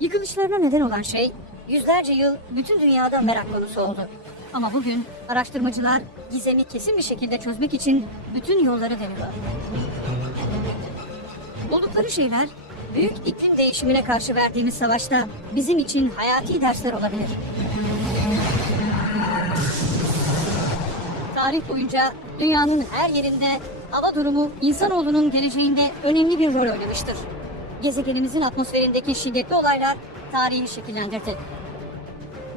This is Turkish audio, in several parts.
Yıkılışlarına neden olan şey yüzlerce yıl bütün dünyada merak konusu oldu. Ama bugün araştırmacılar gizemi kesin bir şekilde çözmek için bütün yolları deniyor. Buldukları şeyler büyük iklim değişimine karşı verdiğimiz savaşta bizim için hayati dersler olabilir. Tarih boyunca dünyanın her yerinde hava durumu insanoğlunun geleceğinde önemli bir rol oynamıştır. Gezegenimizin atmosferindeki şiddetli olaylar tarihi şekillendirdi.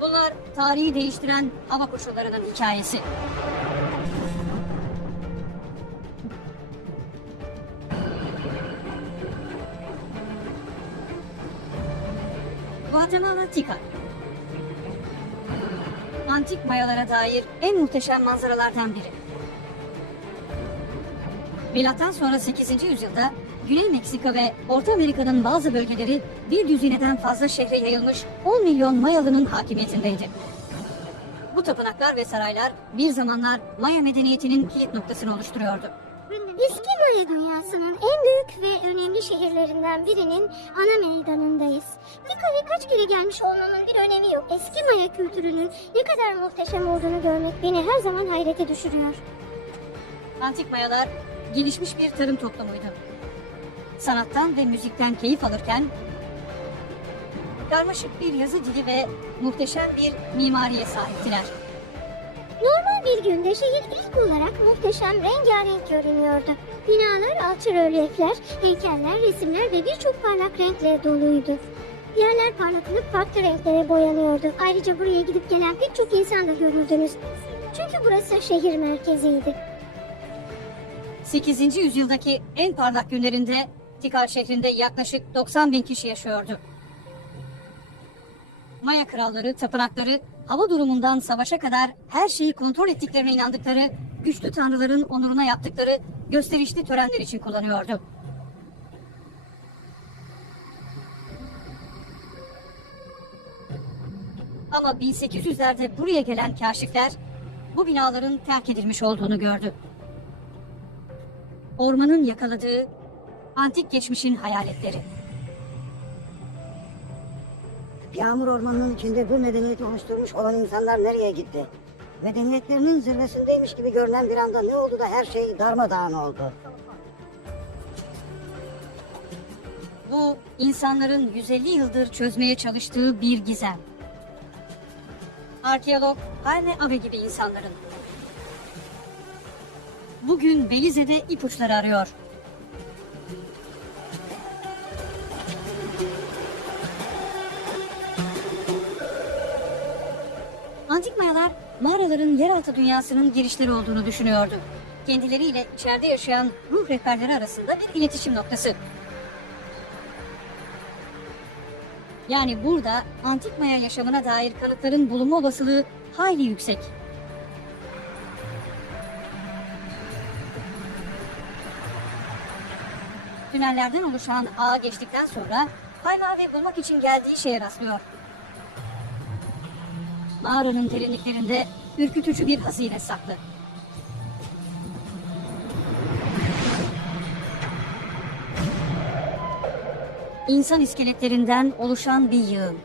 Bunlar tarihi değiştiren hava koşullarının hikayesi. Guatemala Tikal Antik Mayalara dair en muhteşem manzaralardan biri. Milattan sonra 8. yüzyılda Güney Meksika ve Orta Amerika'nın bazı bölgeleri bir düzineden fazla şehre yayılmış 10 milyon Mayalı'nın hakimiyetindeydi. Bu tapınaklar ve saraylar bir zamanlar Maya medeniyetinin kilit noktasını oluşturuyordu. Eski Maya dünyasının en büyük ve önemli şehirlerinden birinin ana meydanındayız. Tika'ya kaç kere gelmiş olmamın bir önemi yok. Eski Maya kültürünün ne kadar muhteşem olduğunu görmek beni her zaman hayrete düşürüyor. Antik Mayalar gelişmiş bir tarım toplumuydu. Sanattan ve müzikten keyif alırken karmaşık bir yazı dili ve muhteşem bir mimariye sahiptiler. Normal bir günde şehir ilk olarak muhteşem rengarenk görünüyordu. Binalar, alçı rölyefler, heykeller, resimler ve birçok parlak renkle doluydu. Yerler parlatılıp farklı renklere boyanıyordu. Ayrıca buraya gidip gelen pek çok insan da görürdünüz. Çünkü burası şehir merkeziydi. 8. yüzyıldaki en parlak günlerinde Tikal şehrinde yaklaşık 90 bin kişi yaşıyordu. Maya kralları, tapınakları, hava durumundan savaşa kadar her şeyi kontrol ettiklerine inandıkları, güçlü tanrıların onuruna yaptıkları gösterişli törenler için kullanıyordu. Ama 1800'lerde buraya gelen kaşifler bu binaların terk edilmiş olduğunu gördü. Ormanın yakaladığı antik geçmişin hayaletleri. Yağmur ormanının içinde bir medeniyet oluşturmuş olan insanlar nereye gitti? Medeniyetlerinin zirvesindeymiş gibi görünen bir anda ne oldu da her şey darmadağın oldu? Bu insanların 150 yıldır çözmeye çalıştığı bir gizem. Arkeolog Jaime Abe gibi insanların. Bugün Belize'de ipuçları arıyor. Mayalar mağaraların yeraltı dünyasının girişleri olduğunu düşünüyordu. Kendileriyle içeride yaşayan ruh rehberleri arasında bir iletişim noktası. Yani burada antik Maya yaşamına dair kanıtların bulunma olasılığı hayli yüksek. Tünellerden oluşan ağa geçtikten sonra kaynağı ve bulmak için geldiği şeye rastlıyor. Mağaranın derinliklerinde ürkütücü bir hazine saklı. İnsan iskeletlerinden oluşan bir yığın.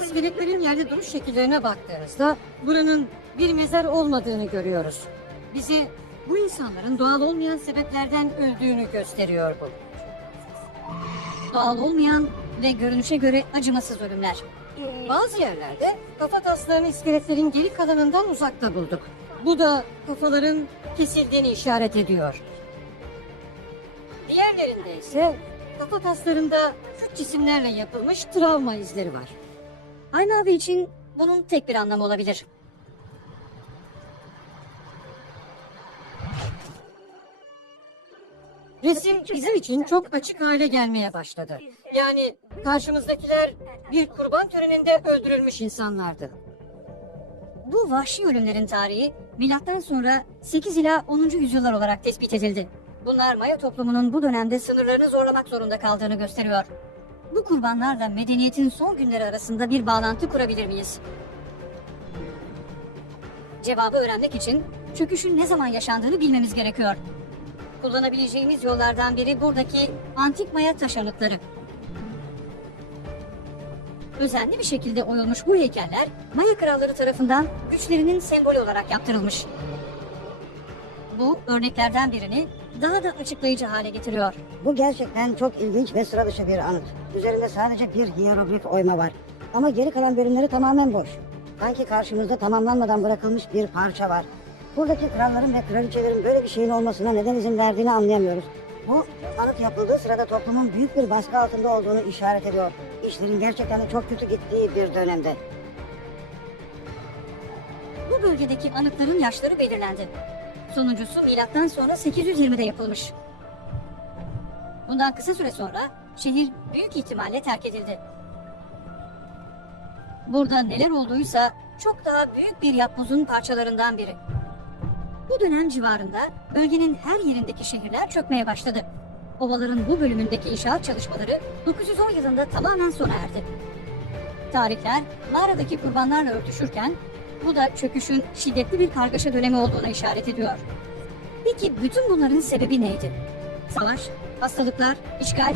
İskeletlerin yerde duruş şekillerine baktığımızda buranın bir mezar olmadığını görüyoruz. Bize bu insanların doğal olmayan sebeplerden öldüğünü gösteriyor bu. Doğal olmayan ve görünüşe göre acımasız ölümler. Bazı yerlerde kafa taslarını iskeletlerin geri kalanından uzakta bulduk. Bu da kafaların kesildiğini işaret ediyor. Diğerlerinde ise kafa taslarında küt cisimlerle yapılmış travma izleri var. Aynı abi için bunun tek bir anlamı olabilir. Resim bizim için çok açık hale gelmeye başladı. Yani karşımızdakiler bir kurban töreninde öldürülmüş insanlardı. Bu vahşi ölümlerin tarihi milattan sonra 8 ila 10. yüzyıllar olarak tespit edildi. Bunlar Maya toplumunun bu dönemde sınırlarını zorlamak zorunda kaldığını gösteriyor. Bu kurbanlarla medeniyetin son günleri arasında bir bağlantı kurabilir miyiz? Cevabı öğrenmek için çöküşün ne zaman yaşandığını bilmemiz gerekiyor. Kullanabileceğimiz yollardan biri buradaki antik Maya taş anıtları. Özenli bir şekilde oyulmuş bu heykeller Maya kralları tarafından güçlerinin sembolü olarak yaptırılmış. Bu örneklerden birini daha da açıklayıcı hale getiriyor. Bu gerçekten çok ilginç ve sıra dışı bir anıt. Üzerinde sadece bir hieroglif oyma var. Ama geri kalan bölümleri tamamen boş. Sanki karşımızda tamamlanmadan bırakılmış bir parça var. Buradaki kralların ve kraliçelerin böyle bir şeyin olmasına neden izin verdiğini anlayamıyoruz. Bu anıt yapıldığı sırada toplumun büyük bir baskı altında olduğunu işaret ediyor. İşlerin gerçekten de çok kötü gittiği bir dönemde. Bu bölgedeki anıtların yaşları belirlendi. Sonuncusu milattan sonra 820'de yapılmış. Bundan kısa süre sonra şehir büyük ihtimalle terk edildi. Burada neler olduysa çok daha büyük bir yapbozun parçalarından biri. Bu dönem civarında bölgenin her yerindeki şehirler çökmeye başladı. Ovaların bu bölümündeki inşaat çalışmaları 910 yılında tamamen sona erdi. Tarihler mağaradaki kurbanlarla örtüşürken bu da çöküşün şiddetli bir kargaşa dönemi olduğuna işaret ediyor. Peki bütün bunların sebebi neydi? Savaş, hastalıklar, işgal.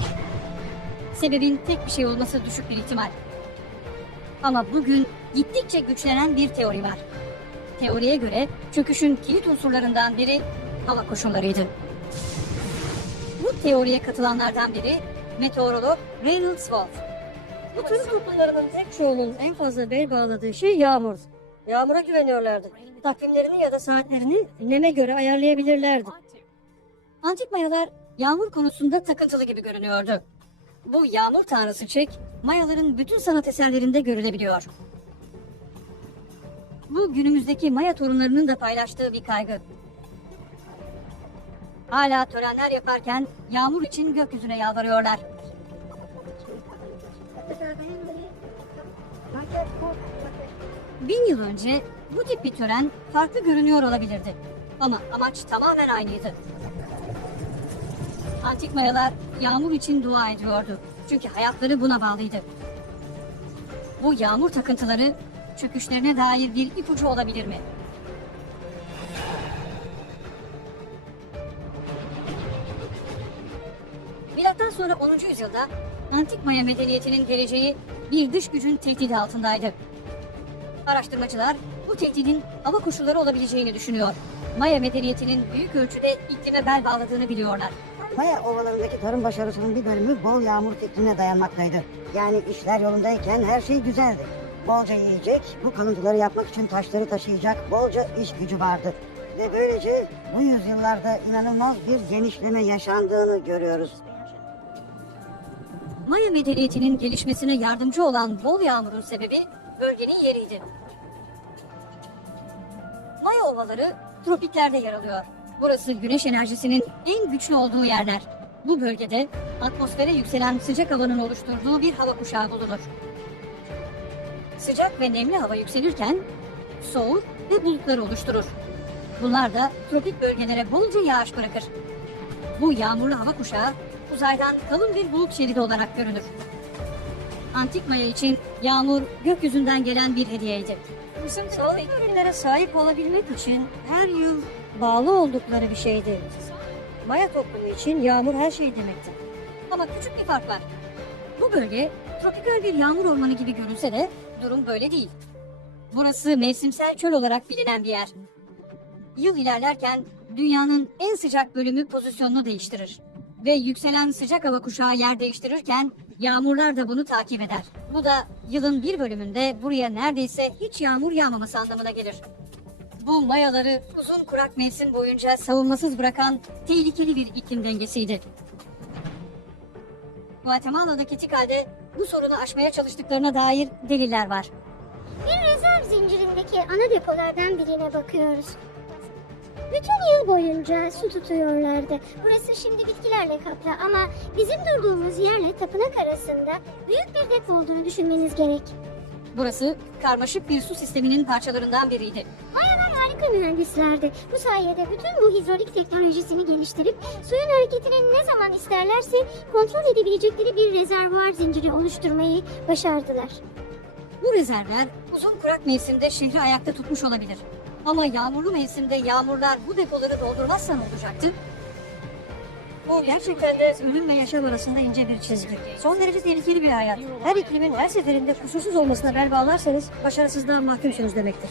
Sebebin tek bir şey olması düşük bir ihtimal. Ama bugün gittikçe güçlenen bir teori var. Teoriye göre çöküşün kilit unsurlarından biri hava koşullarıydı. Bu teoriye katılanlardan biri meteorolog Reynolds Wolf. Bu tür toplumlarının tek çoğunun en fazla bel bağladığı şey yağmur. Yağmura güveniyorlardı. Takvimlerini ya da saatlerini neme göre ayarlayabilirlerdi. Antik Mayalar yağmur konusunda takıntılı gibi görünüyordu. Bu yağmur tanrısı Çek, Mayaların bütün sanat eserlerinde görülebiliyor. Bu günümüzdeki Maya torunlarının da paylaştığı bir kaygı. Hala törenler yaparken yağmur için gökyüzüne yalvarıyorlar. Bin yıl önce bu tip bir tören farklı görünüyor olabilirdi. Ama amaç tamamen aynıydı. Antik Mayalar yağmur için dua ediyordu. Çünkü hayatları buna bağlıydı. Bu yağmur takıntıları çöküşlerine dair bir ipucu olabilir mi? Milattan sonra 10. yüzyılda Antik Maya medeniyetinin geleceği bir dış gücün tehdidi altındaydı. Araştırmacılar bu tehdidin hava koşulları olabileceğini düşünüyor. Maya medeniyetinin büyük ölçüde iklime bel bağladığını biliyorlar. Maya ovalarındaki tarım başarısının bir bölümü bol yağmur fikrine dayanmaktaydı. Yani işler yolundayken her şey güzeldi. Bolca yiyecek, bu kalıntıları yapmak için taşları taşıyacak bolca iş gücü vardı. Ve böylece bu yüzyıllarda inanılmaz bir genişleme yaşandığını görüyoruz. Maya medeniyetinin gelişmesine yardımcı olan bol yağmurun sebebi bölgenin yeriydi. Maya ovaları tropiklerde yer alıyor. Burası güneş enerjisinin en güçlü olduğu yerler. Bu bölgede atmosfere yükselen sıcak havanın oluşturduğu bir hava kuşağı bulunur. Sıcak ve nemli hava yükselirken soğur ve bulutlar oluşturur. Bunlar da tropik bölgelere bolca yağış bırakır. Bu yağmurlu hava kuşağı uzaydan kalın bir bulut şeridi olarak görünür. Antik Maya için yağmur gökyüzünden gelen bir hediyeydi. Bizim sağlıklı ürünlere sahip olabilmek için her yıl bağlı oldukları bir şeydi. Maya toplumu için yağmur her şey demekti. Ama küçük bir fark var. Bu bölge tropikal bir yağmur ormanı gibi görünse de durum böyle değil. Burası mevsimsel çöl olarak bilinen bir yer. Yıl ilerlerken dünyanın en sıcak bölümü pozisyonunu değiştirir. Ve yükselen sıcak hava kuşağı yer değiştirirken yağmurlar da bunu takip eder. Bu da yılın bir bölümünde buraya neredeyse hiç yağmur yağmaması anlamına gelir. Bu mayaları uzun kurak mevsim boyunca savunmasız bırakan tehlikeli bir iklim dengesiydi. Guatemala'daki Tikal'de bu sorunu aşmaya çalıştıklarına dair deliller var. Bir rezerv zincirindeki ana depolardan birine bakıyoruz. Bütün yıl boyunca su tutuyorlardı. Burası şimdi bitkilerle kaplı ama bizim durduğumuz yerle tapınak arasında büyük bir depo olduğunu düşünmeniz gerek. Burası karmaşık bir su sisteminin parçalarından biriydi. Mayalar harika mühendislerdi. Bu sayede bütün bu hidrolik teknolojisini geliştirip suyun hareketini ne zaman isterlerse kontrol edebilecekleri bir rezervuar zinciri oluşturmayı başardılar. Bu rezervler uzun kurak mevsimde şehri ayakta tutmuş olabilir. Ama yağmurlu mevsimde yağmurlar bu depoları doldurmazsa ne olacaktı? Bu gerçekten de ölüm ve yaşam arasında ince bir çizgi. Son derece tehlikeli bir hayat. Her iklimin her seferinde kusursuz olmasına bel bağlarsanız başarısızlığa mahkumsunuz demektir.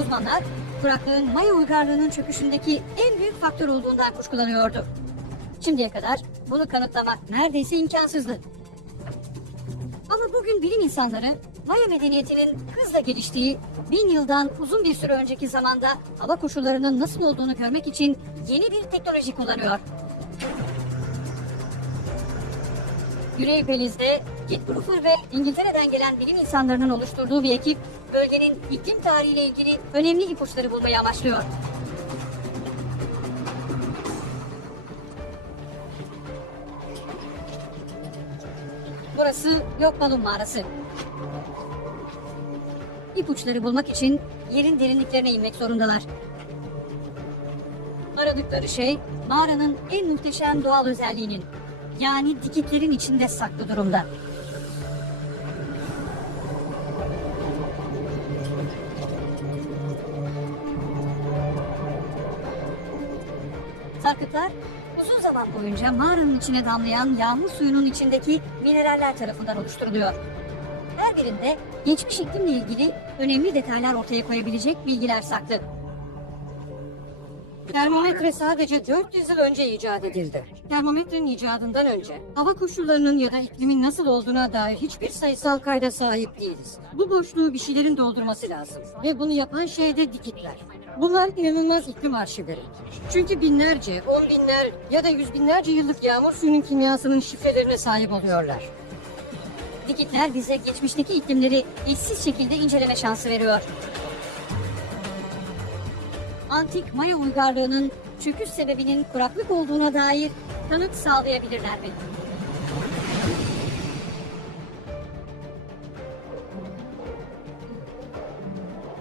Uzmanlar kuraklığın Maya uygarlığının çöküşündeki en büyük faktör olduğundan kuşkulanıyordu. Şimdiye kadar bunu kanıtlamak neredeyse imkansızdı. Ama bugün bilim insanları Maya medeniyetinin hızla geliştiği bin yıldan uzun bir süre önceki zamanda hava koşullarının nasıl olduğunu görmek için yeni bir teknoloji kullanıyor. Güney Beliz'de Kit Bruffer ve İngiltere'den gelen bilim insanlarının oluşturduğu bir ekip bölgenin iklim tarihiyle ilgili önemli ipuçları bulmayı amaçlıyor. Burası Yokbalun Mağarası. İpuçları bulmak için yerin derinliklerine inmek zorundalar. Aradıkları şey mağaranın en muhteşem doğal özelliğinin yani dikitlerin içinde saklı durumda. Sarkıtlar uzun zaman boyunca mağaranın içine damlayan yağmur suyunun içindeki mineraller tarafından oluşturuluyor. Her birinde geçmiş iklimle ilgili önemli detaylar ortaya koyabilecek bilgiler saklı. Termometre sadece 400 yıl önce icat edildi. Termometrenin icadından önce hava koşullarının ya da iklimin nasıl olduğuna dair hiçbir sayısal kayda sahip değiliz. Bu boşluğu bir şeylerin doldurması lazım. Ve bunu yapan şey de dikitler. Bunlar inanılmaz iklim arşivleri. Çünkü binlerce, on binler ya da yüz binlerce yıllık yağmur suyunun kimyasının şifrelerine sahip oluyorlar. Dikitler bize geçmişteki iklimleri eşsiz şekilde inceleme şansı veriyor. Antik Maya uygarlığının çöküş sebebinin kuraklık olduğuna dair kanıt sağlayabilirler mi?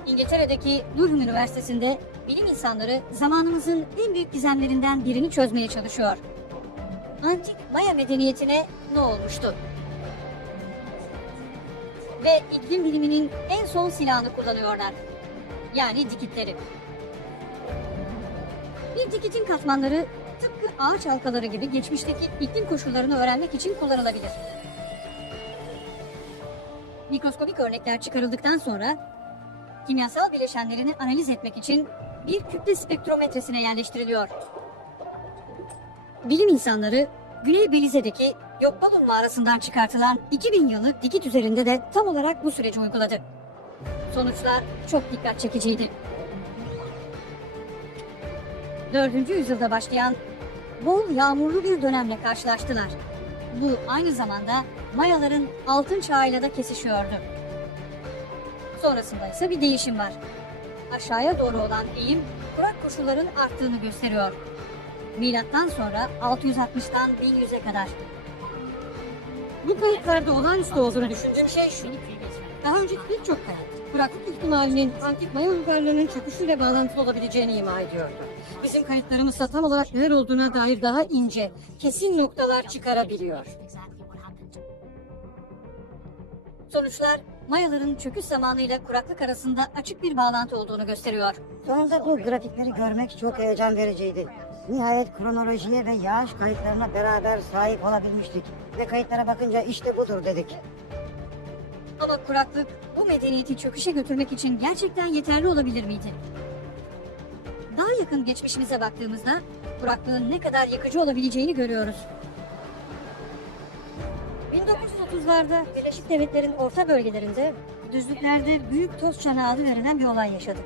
İngiltere'deki Durham Üniversitesi'nde bilim insanları zamanımızın en büyük gizemlerinden birini çözmeye çalışıyor. Antik Maya medeniyetine ne olmuştu? Ve iklim biliminin en son silahını kullanıyorlar. Yani dikitleri. Bir dikitin katmanları tıpkı ağaç halkaları gibi geçmişteki iklim koşullarını öğrenmek için kullanılabilir. Mikroskobik örnekler çıkarıldıktan sonra kimyasal bileşenlerini analiz etmek için bir kütle spektrometresine yerleştiriliyor. Bilim insanları Güney Belize'deki Yokbalun mağarasından çıkartılan 2000 yıllık dikit üzerinde de tam olarak bu süreci uyguladı. Sonuçlar çok dikkat çekiciydi. 4. yüzyılda başlayan bol yağmurlu bir dönemle karşılaştılar. Bu aynı zamanda Mayaların altın çağıyla da kesişiyordu. Sonrasında ise bir değişim var. Aşağıya doğru olan eğim kurak koşulların arttığını gösteriyor. Milattan sonra 660'tan 1100'e kadar. Bu kayıtlarda olağanüstü olduğunu düşündüğüm şey şu. Daha önceki birçok kayıt, kuraklık ihtimalinin antik Maya uygarlığının çöküşüyle bağlantılı olabileceğini ima ediyordu. Bizim kayıtlarımızda tam olarak neler olduğuna dair daha ince, kesin noktalar çıkarabiliyor. Sonuçlar Mayaların çöküş zamanıyla kuraklık arasında açık bir bağlantı olduğunu gösteriyor. Sonunda bu grafikleri görmek çok heyecan vericiydi. Nihayet kronolojiye ve yağış kayıtlarına beraber sahip olabilmiştik. Ve kayıtlara bakınca işte budur dedik. Ama kuraklık bu medeniyeti çöküşe götürmek için gerçekten yeterli olabilir miydi? Daha yakın geçmişimize baktığımızda kuraklığın ne kadar yıkıcı olabileceğini görüyoruz. 1930'larda Birleşik Devletler'in orta bölgelerinde düzlüklerde büyük toz çanağı adı verilen bir olay yaşadık.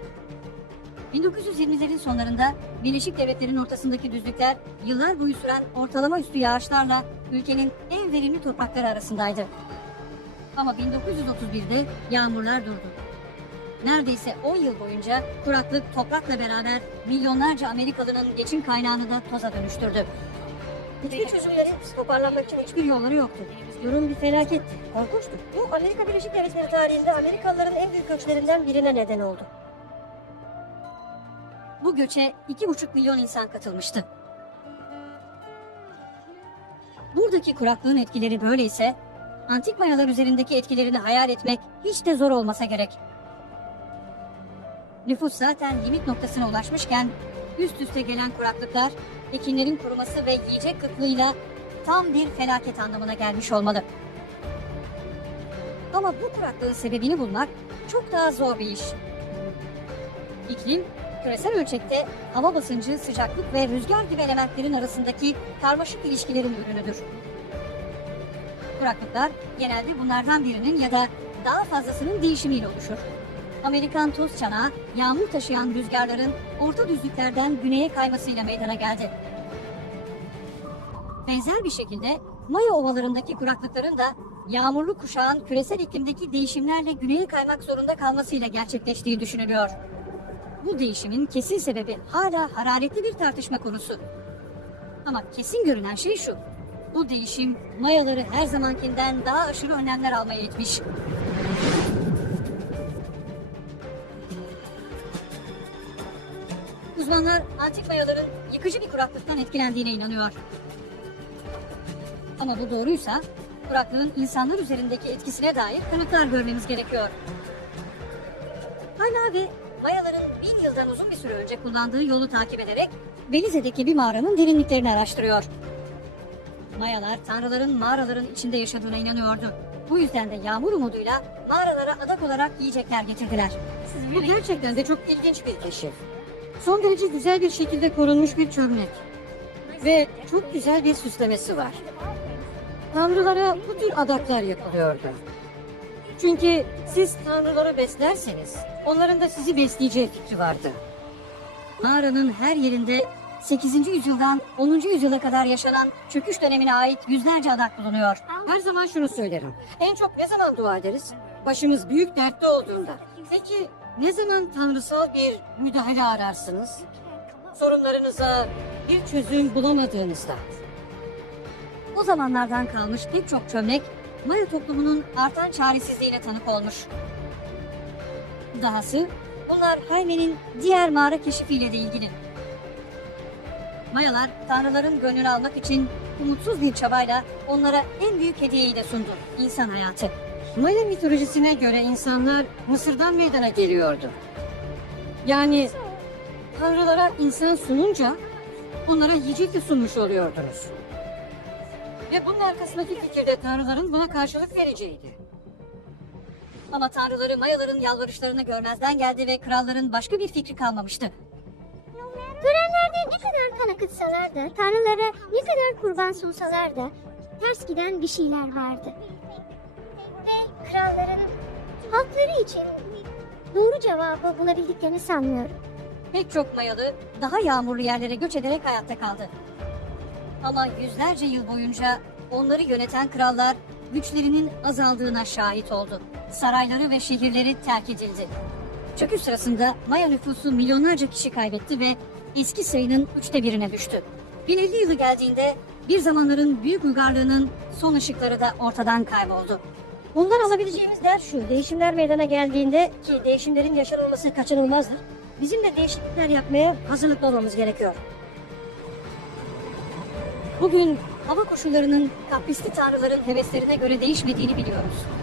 1920'lerin sonlarında Birleşik Devletler'in ortasındaki düzlükler yıllar boyu süren ortalama üstü yağışlarla ülkenin en verimli toprakları arasındaydı. Ama 1931'de yağmurlar durdu. Neredeyse 10 yıl boyunca kuraklık toprakla beraber milyonlarca Amerikalı'nın geçim kaynağını da toza dönüştürdü. Hiçbir çözümleri toparlanmak için hiçbir yolları yoktu. Durum bir felaketti, korkunçtu. Bu Amerika Birleşik Devletleri tarihinde Amerikalıların en büyük göçlerinden birine neden oldu. Bu göçe 2,5 milyon insan katılmıştı. Buradaki kuraklığın etkileri böyleyse, antik mayalar üzerindeki etkilerini hayal etmek hiç de zor olmasa gerek. Nüfus zaten limit noktasına ulaşmışken, üst üste gelen kuraklıklar, ekinlerin kuruması ve yiyecek kıtlığıyla tam bir felaket anlamına gelmiş olmalı. Ama bu kuraklığın sebebini bulmak çok daha zor bir iş. İklim, küresel ölçekte hava basıncı, sıcaklık ve rüzgar gibi elementlerin arasındaki karmaşık ilişkilerin ürünüdür. Kuraklıklar genelde bunlardan birinin ya da daha fazlasının değişimiyle oluşur. Amerikan toz çanağı, yağmur taşıyan rüzgarların orta düzlüklerden güneye kaymasıyla meydana geldi. Benzer bir şekilde Maya ovalarındaki kuraklıkların da yağmurlu kuşağın küresel iklimdeki değişimlerle güneye kaymak zorunda kalmasıyla gerçekleştiği düşünülüyor. Bu değişimin kesin sebebi hala hararetli bir tartışma konusu. Ama kesin görünen şey şu. Bu değişim Mayaları her zamankinden daha aşırı önlemler almaya itmiş. Uzmanlar antik Mayaların yıkıcı bir kuraklıktan etkilendiğine inanıyor. Ama bu doğruysa kuraklığın insanlar üzerindeki etkisine dair kanıtlar görmemiz gerekiyor. Hala ve Mayaların bin yıldan uzun bir süre önce kullandığı yolu takip ederek Belize'deki bir mağaranın derinliklerini araştırıyor. Mayalar tanrıların mağaraların içinde yaşadığına inanıyordu. Bu yüzden de yağmur umuduyla mağaralara adak olarak yiyecekler getirdiler. Bu gerçekten de çok ilginç bir keşif. Son derece güzel bir şekilde korunmuş bir çömlek. Ve çok güzel bir süslemesi var. Tanrılara bu tür adaklar yapılıyordu. Çünkü siz tanrıları beslerseniz onların da sizi besleyeceği fikri vardı. Mağaranın her yerinde 8. yüzyıldan 10. yüzyıla kadar yaşanan çöküş dönemine ait yüzlerce adak bulunuyor. Her zaman şunu söylerim. En çok ne zaman dua ederiz? Başımız büyük dertte olduğunda. Peki ne zaman tanrısal bir müdahale ararsınız? Sorunlarınıza bir çözüm bulamadığınızda. O zamanlardan kalmış pek çok çömlek Maya toplumunun artan çaresizliğine tanık olmuş. Dahası bunlar Jaime'nin diğer mağara keşifiyle de ilgili. Mayalar tanrıların gönlünü almak için umutsuz bir çabayla onlara en büyük hediyeyi de sundu. insan hayatı. Maya mitolojisine göre insanlar Mısır'dan meydana geliyordu. Yani tanrılara insan sununca onlara yiyecek de sunmuş oluyordunuz. Ve bunun arkasındaki fikir de tanrıların buna karşılık vereceğiydi. Ama tanrıları Mayaların yalvarışlarını görmezden geldi ve kralların başka bir fikri kalmamıştı. Törenlerde ne kadar kan akıtsalar da, tanrılara ne kadar kurban sunsalar da ters giden bir şeyler vardı. Ve kralların halkları için doğru cevabı bulabildiklerini sanmıyorum. Pek çok Mayalı daha yağmurlu yerlere göç ederek hayatta kaldı. Ama yüzlerce yıl boyunca onları yöneten krallar güçlerinin azaldığına şahit oldu. Sarayları ve şehirleri terk edildi. Çöküş sırasında Maya nüfusu milyonlarca kişi kaybetti ve eski sayının üçte birine düştü. 1050 yılı geldiğinde bir zamanların büyük uygarlığının son ışıkları da ortadan kayboldu. Bundan alabileceğimiz ders şu. Değişimler meydana geldiğinde ki değişimlerin yaşanılması kaçınılmazdır. Bizim de değişiklikler yapmaya hazırlıklı olmamız gerekiyor. Bugün hava koşullarının kaprisli tanrıların heveslerine göre değişmediğini biliyoruz.